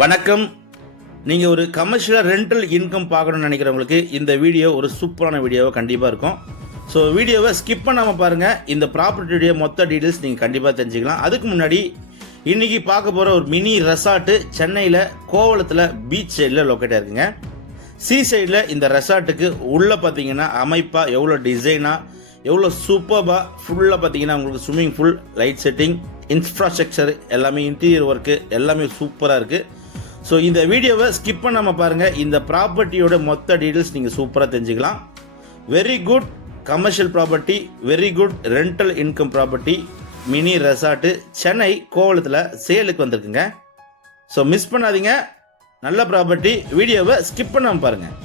வணக்கம். நீங்கள் ஒரு கமர்ஷியல் ரெண்டல் இன்கம் பார்க்கணும்னு நினைக்கிறவங்களுக்கு இந்த வீடியோ ஒரு சூப்பரான வீடியோவாக கண்டிப்பாக இருக்கும். ஸோ வீடியோவை ஸ்கிப் பண்ணாமல் பாருங்கள். இந்த ப்ராப்பர்ட்டியுடைய மொத்த டீட்டெயில்ஸ் நீங்கள் கண்டிப்பாக தெரிஞ்சுக்கலாம். அதுக்கு முன்னாடி இன்றைக்கி பார்க்க போகிற ஒரு மினி ரெசார்ட்டு சென்னையில் கோவளத்தில் பீச் சைடில் லொக்கேட்டாக இருக்குங்க. சி சைடில் இந்த ரெசார்ட்டுக்கு உள்ளே பார்த்தீங்கன்னா அமைப்பாக எவ்வளோ டிசைனாக எவ்வளோ சூப்பராக ஃபுல்லாக பார்த்தீங்கன்னா உங்களுக்கு swimming pool, light setting, infrastructure எல்லாமே, இன்டீரியர் ஒர்க்கு எல்லாமே சூப்பராக இருக்குது. ஸோ இந்த வீடியோவை ஸ்கிப் பண்ணாமல் பாருங்கள். இந்த ப்ராப்பர்ட்டியோட மொத்த டீட்டெயில்ஸ் நீங்கள் சூப்பராக தெரிஞ்சுக்கலாம். Very good commercial property, very good rental income property, mini resort Chennai கோவளத்தில் சேலுக்கு வந்திருக்குங்க. ஸோ மிஸ் பண்ணாதீங்க. நல்ல ப்ராப்பர்ட்டி. வீடியோவை ஸ்கிப் பண்ணாமல் பாருங்கள்.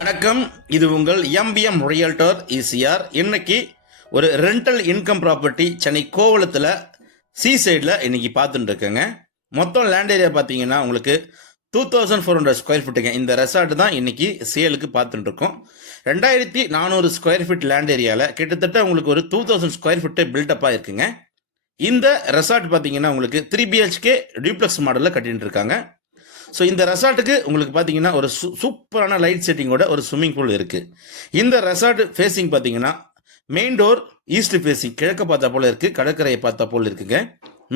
வணக்கம். இது உங்கள் எம்பிஎம் ரியல்டர் ஈசிஆர். இன்னைக்கு ஒரு ரெண்டல் இன்கம் ப்ராப்பர்ட்டி சென்னை கோவளத்தில் சி சைடில் இன்னைக்கு பார்த்துட்டு இருக்கேங்க. மொத்தம் லேண்ட் ஏரியா பார்த்தீங்கன்னா உங்களுக்கு 2400 ஸ்கொயர் ஃபீட்டுங்க. இந்த ரெசார்ட் தான் இன்னைக்கு சேலுக்கு பார்த்துட்டு இருக்கோம். 2400 ஸ்கொயர் ஃபீட் லேண்ட் ஏரியாவில் கிட்டத்தட்ட உங்களுக்கு ஒரு 2000 ஸ்கொயர் ஃபீட்டு பில்டப்பாக இருக்குங்க. இந்த ரெசார்ட் பார்த்தீங்கன்னா உங்களுக்கு 3 BHK டியூப்ளெக்ஸ் மாடலில் கட்டிட்டு இருக்காங்க. ஸோ இந்த ரெசார்ட்டுக்கு உங்களுக்கு பார்த்தீங்கன்னா ஒரு சூப்பரான லைட் செட்டிங்கோட ஒரு ஸ்விம்மிங் பூல் இருக்குது. இந்த ரெசார்ட் ஃபேஸிங் பார்த்தீங்கன்னா மெயின் டோர் ஈஸ்ட் ஃபேஸிங், கிழக்க பார்த்தா போல் இருக்குது, கடற்கரையை பார்த்தா போல் இருக்குங்க.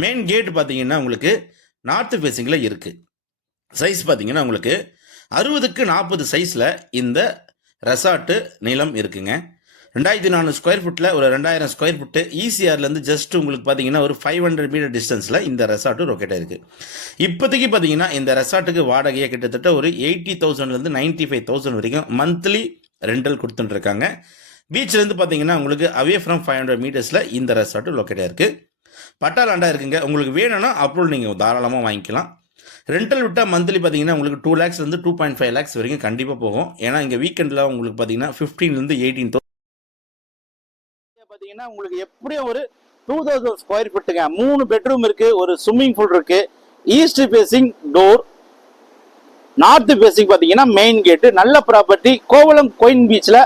மெயின் கேட் பார்த்தீங்கன்னா உங்களுக்கு நார்த் ஃபேஸிங்கில் இருக்குது. சைஸ் பார்த்தீங்கன்னா உங்களுக்கு 60க்கு 40 சைஸில் இந்த ரெசார்ட்டு நிலம் இருக்குங்க. 2400 ஸ்கொயர் ஃபீட்டில் ஒரு 2000 ஸ்கொயர் ஃபீட்டு ஈசிஆர்லேருந்து ஜஸ்ட் உங்களுக்கு பார்த்தீங்கன்னா ஒரு 500 மீட்டர் டிஸ்டன்ஸில் இந்த ரெசார்ட்டு லொக்கேட் ஆயிருக்கு. இப்போதைக்கு பார்த்தீங்கன்னா இந்த ரெசார்ட்டுக்கு வாடகையை கிட்டத்தட்ட ஒரு 80,000லேருந்து 95,000 வரைக்கும் மந்த்லி ரெண்டல் கொடுத்துட்டுருக்காங்க. பீச்லேருந்து பார்த்தீங்கன்னா உங்களுக்கு அவே ஃப்ரம் 500 மீட்டர்ஸில் இந்த ரெசார்ட்டு லொக்கேட் ஆயிருக்கு. பட்டா லேண்டாக இருக்குங்க. உங்களுக்கு வேணும்னா அப்ரூவல் நீங்கள் தாராளமாக வாங்கிக்கலாம். ரெண்டல் விட்டால் மந்த்லி பார்த்தீங்கன்னா உங்களுக்கு 2 lakhsலேருந்து 2.5 lakhs வரைக்கும் கண்டிப்பாக போகும். ஏன்னா இங்கே வீக்கெண்டில் உங்களுக்கு பார்த்தீங்கன்னா 15லேருந்து 18,000 பார்த்தீங்கன்னா உங்களுக்கு எப்படியும் ஒரு 2000 ஸ்கொயர் ஃபீட்டுங்க. 3 பெட்ரூம் இருக்கு, ஒரு ஸ்விம்மிங் பூல் இருக்கு, east facing door, north facing பார்த்தீங்கன்னா மெயின் கேட்டு. நல்ல ப்ராப்பர்ட்டி. கோவளம் கோயின் பீச்ல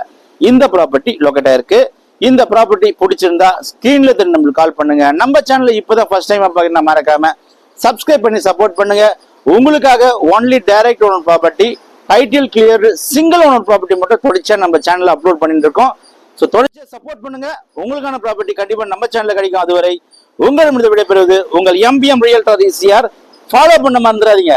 இந்த ப்ராப்பர்ட்டி லொக்கேட் ஆயிருக்கு. இந்த ப்ராப்பர்ட்டி பிடிச்சிருந்தா ஸ்கிரீன்ல தெரிஞ்ச நம்மளுக்கு கால் பண்ணுங்க. நம்ம சேனல்ல இப்போதான் ஃபர்ஸ்ட் டைம் பார்க்கணும், மறக்காம சப்ஸ்கிரைப் பண்ணி சப்போர்ட் பண்ணுங்க. உங்களுக்காக only direct owner property, title clear, single owner property மட்டும் தொடர்ச்சியா நம்ம சேனல்ல அப்லோட் பண்ணிட்டு இருக்கோம். ஸோ தொடர்ச்சியாக சப்போர்ட் பண்ணுங்க. உங்களுக்கான ப்ராப்பர்ட்டி கண்டிப்பாக நம்ம சேனலில் கிடைக்கும். அதுவரை உங்களிடமிருந்து விடைபெறுவது உங்கள் எம்பிஎம் ரியல்டர் ஈசிஆர். ஃபாலோ பண்ண மறந்துடாதீங்க.